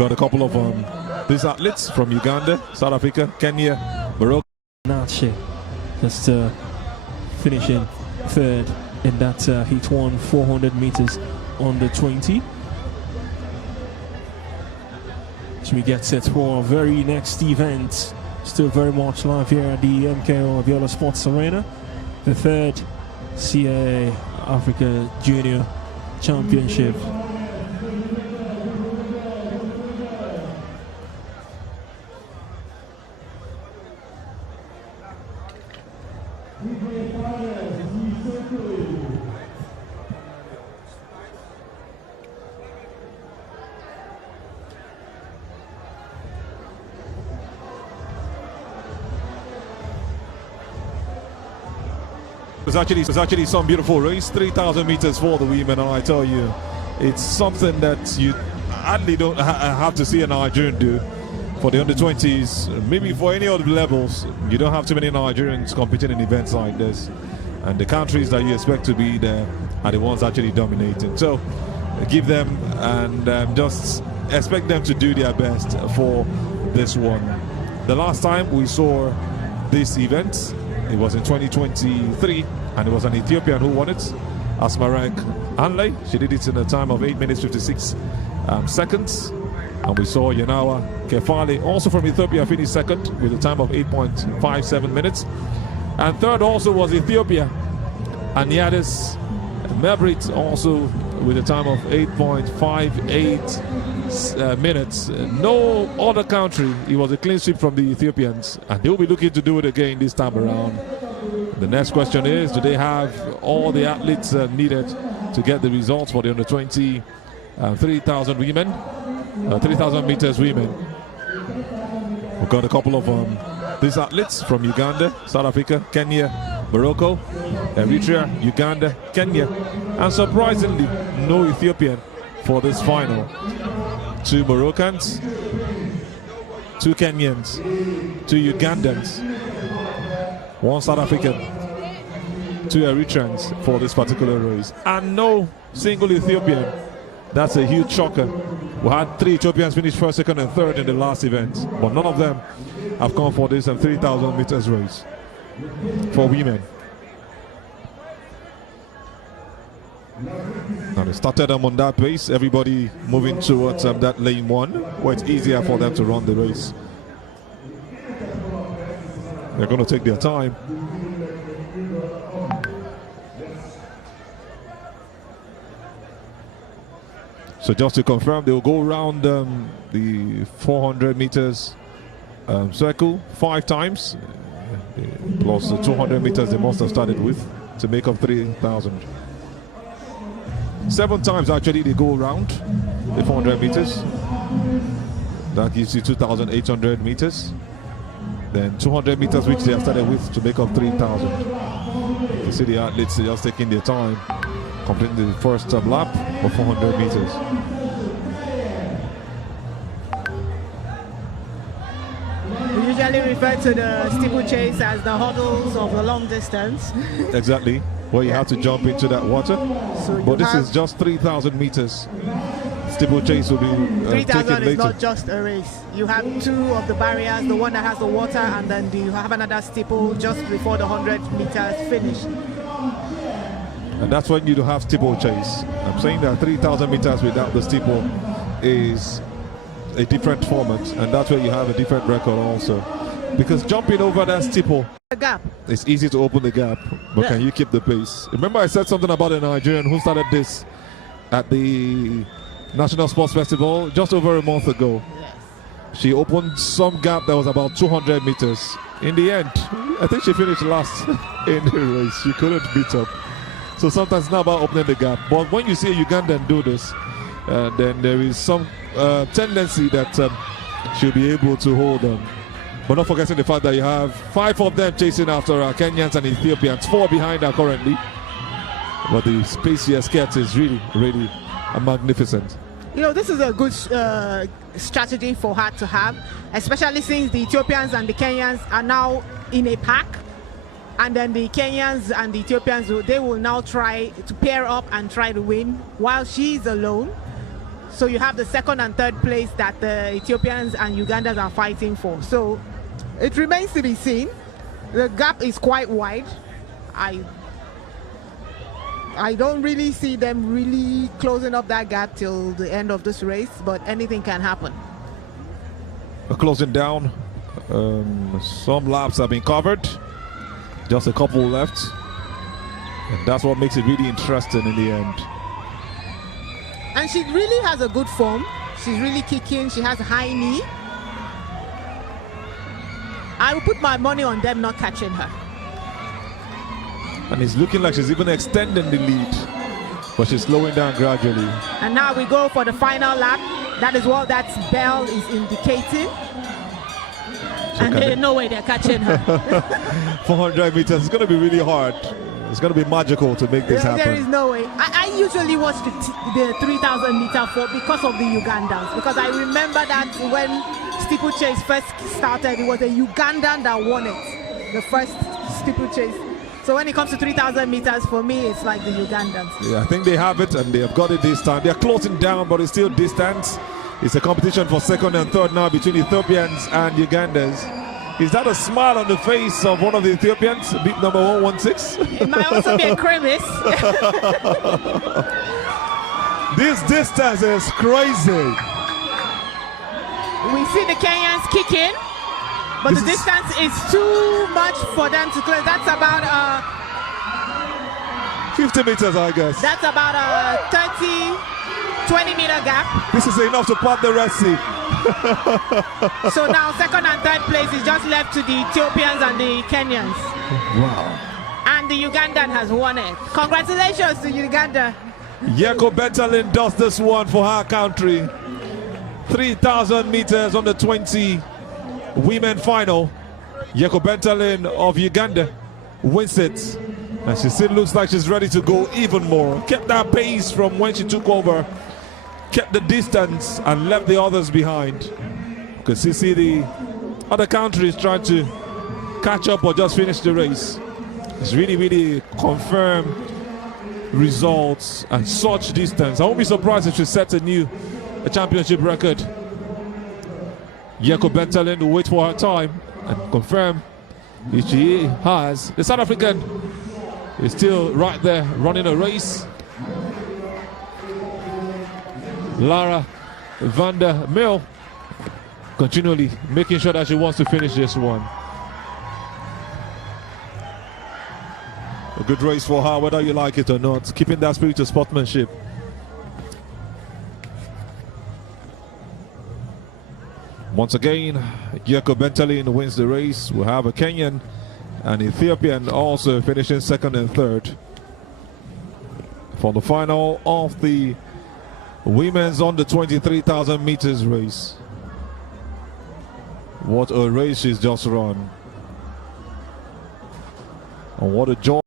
got a couple of these athletes from Uganda, South Africa, Kenya, Morocco. Nache just finishing third in that heat 1 400 meters under 20. So we get set for our very next event, still very much live here at the MKO Abiola Sports Arena, the third CAA Africa Junior Championship. It's actually some beautiful race, 3,000 meters for the women, and I tell you, it's something that you hardly don't have to see a Nigerian do. For the under-20s, maybe for any other levels, you don't have too many Nigerians competing in events like this, and the countries that you expect to be there are the ones actually dominating. So give them and just expect them to do their best for this one. The last time we saw this event, it was in 2023, and it was an Ethiopian who won it, Asmarek Anle. She did it in a time of 8 minutes 56 seconds. And we saw Yanawa Kefale, also from Ethiopia, finished second with a time of 8.57 minutes. And third also was Ethiopia, and Yadis Mebrit, also with a time of 8.58 minutes. No other country, it was a clean sweep from the Ethiopians, and they'll be looking to do it again this time around. The next question is, do they have all the athletes needed to get the results for the under-20 3,000 women, 3,000 meters women? We've got a couple of these athletes from Uganda, South Africa, Kenya, Morocco, Eritrea, Uganda, Kenya, and surprisingly, no Ethiopian for this final. 2 Moroccans, 2 Kenyans, 2 Ugandans, 1 South African, 2 Eritreans for this particular race, and no single Ethiopian. That's a huge shocker. We had 3 Ethiopians finish first, second, and third in the last event, but none of them have come for this 3,000 meters race for women. Now they started them on that pace, everybody moving towards that lane 1, where it's easier for them to run the race. They're going to take their time. So just to confirm, they'll go around the 400 meters circle 5 times, plus the 200 meters they must have started with to make up 3,000. 7 times actually they go around the 400 meters. That gives you 2,800 meters. Then 200 meters which they have started with to make up 3,000. You see the athletes are just taking their time, completing the first lap of 400 meters. We usually refer to the steeplechase as the hurdles of the long distance. Exactly, where you have to jump into that water. So but this is just 3,000 meters. Steeplechase will be 3,000 is not just a race. You have 2 of the barriers, the one that has the water, and then you have another steeple just before the 100 meters finish. And that's when you do have steeplechase. I'm saying that 3,000 meters without the steeple is a different format, and that's where you have a different record also. Because jumping over that steeple, The gap. it's easy to open the gap, but can you keep the pace? Remember I said something about a Nigerian who started this at the National Sports Festival just over a month ago. Yes. She opened some gap that was about 200 meters. In the end, I think she finished last in the race. She couldn't beat up. So sometimes it's not about opening the gap. But when you see a Ugandan do this, then there is some tendency that she'll be able to hold on. But not forgetting the fact that you have 5 of them chasing after her, Kenyans and Ethiopians, 4 behind her currently. But the space she has kept is really, really magnificent. You know, this is a good strategy for her to have, especially since the Ethiopians and the Kenyans are now in a pack. And then the Kenyans and the Ethiopians, they will now try to pair up and try to win while she's alone. So you have the second and third place that the Ethiopians and Ugandans are fighting for. So it remains to be seen. The gap is quite wide. I don't really see them really closing up that gap till the end of this race, but anything can happen. We're closing down. Some laps have been covered. Just a couple left. And that's what makes it really interesting in the end. And she really has a good form. She's really kicking. She has a high knee. I will put my money on them not catching her. And it's looking like she's even extending the lead. But she's slowing down gradually. And now we go for the final lap. That is what that bell is indicating. And there's no way they're catching her. 400 meters. It's going to be really hard. It's going to be magical to make this happen. There is no way. I usually watch the 3,000 meter for because of the Ugandans. Because I remember that when steeplechase first started, it was a Ugandan that won it. The first steeplechase. So when it comes to 3,000 meters, for me, it's like the Ugandans. Yeah, I think they have it and they have got it this time. They're closing down, but it's still distance. It's a competition for second and third now between Ethiopians and Ugandans. Is that a smile on the face of one of the Ethiopians, beat number 116? It might also be a crevice. This distance is crazy. We see the Kenyans kicking, but the distance is too much for them to clear. That's about 50 meters, I guess. That's about a 20 meter gap. This is enough to part the Red Sea. So now second and third place is just left to the Ethiopians and the Kenyans. Wow. And the Ugandan has won it. Congratulations to Uganda. Yeko Bentalin does this one for her country. 3,000 meters on the 20 women final. Yeko Bentalin of Uganda wins it. And she still looks like she's ready to go even more. Kept that pace from when she took over. Kept the distance and left the others behind. Because you see the other countries trying to catch up or just finish the race. It's really, really confirmed results and such distance. I won't be surprised if she sets a championship record. Yeko Bentalin will wait for her time and confirm if she has. The South African is still right there running a race. Lara van der Merwe continually making sure that she wants to finish this one. A good race for her, whether you like it or not. Keeping that spirit of sportsmanship. Once again, Yeko Bentalin wins the race. We'll have a Kenyan and Ethiopian also finishing second and third for the final of the women's under 23,000 meters race. What a race she's just run. And what a joy.